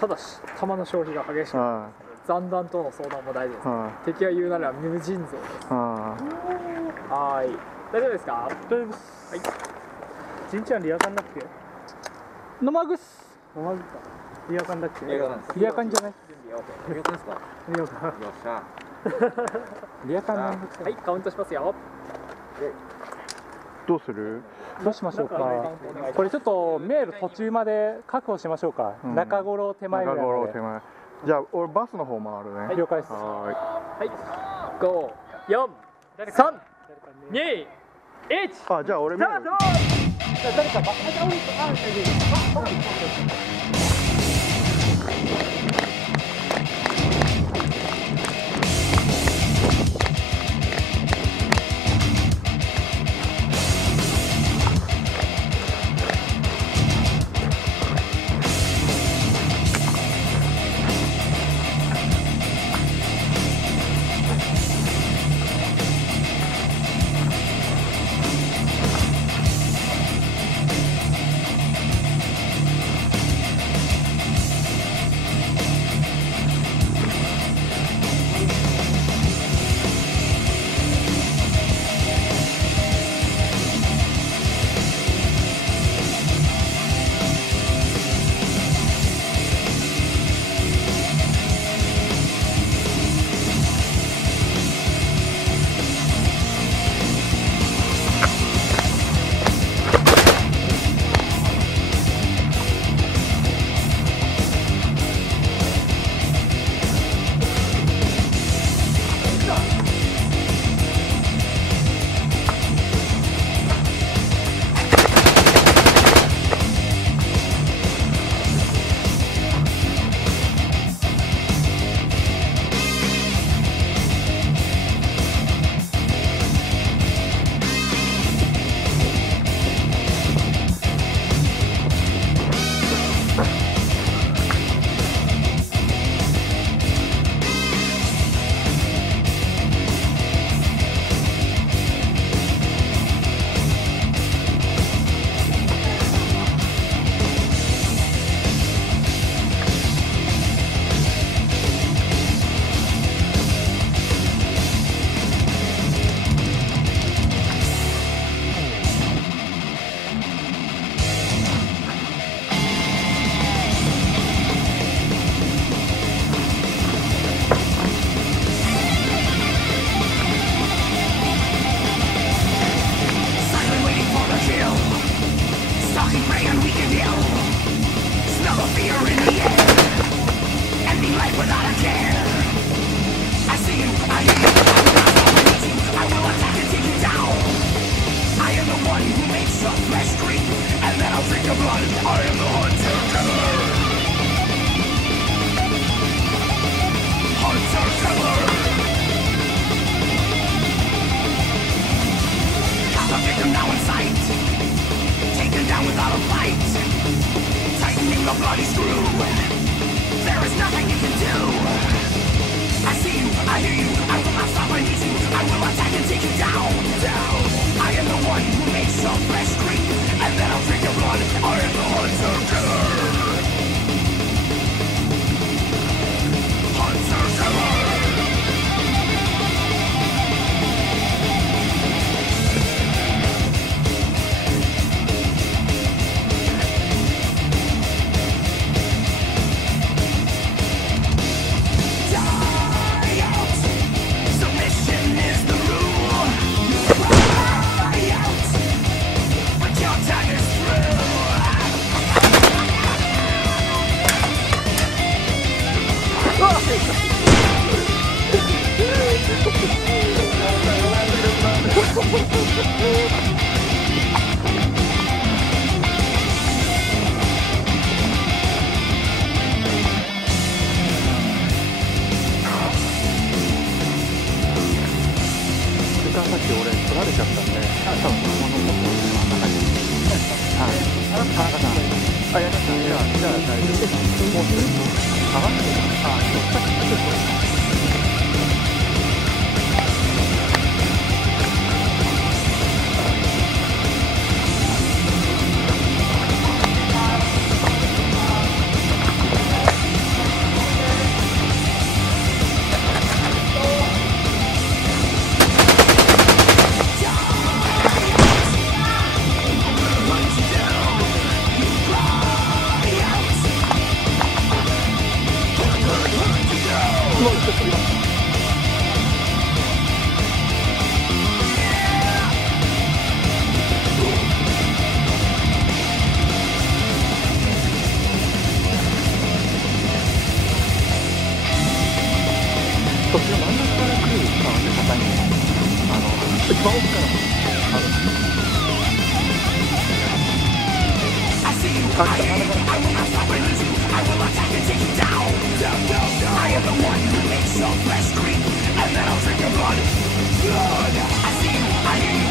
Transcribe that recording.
ただし弾の消費が激しくなりますので、残弾との相談も大事です。敵が言うなら無尽蔵です。はい、大丈夫ですか？大丈夫です。はい。じんちゃんリアカンだっけ？ノマグス。ノマグか。リアカンだっけ？リアカンじゃない。リアカンですか？リアカン。よっしゃ。リアカンなんですか？はい、カウントしますよ。どうする？どうしましょうか。これちょっと迷路途中まで確保しましょうか。中頃手前ぐらいまで。中頃手前。じゃあ俺バスの方回るね。はい、了解です。はい。5、4、3、2、1。あ、じゃあ俺迷路。誰かバスが降りて、下に一番奥からある。I am the one who makes your flesh creep, and then I'll drink your blood. I see you, I hear you.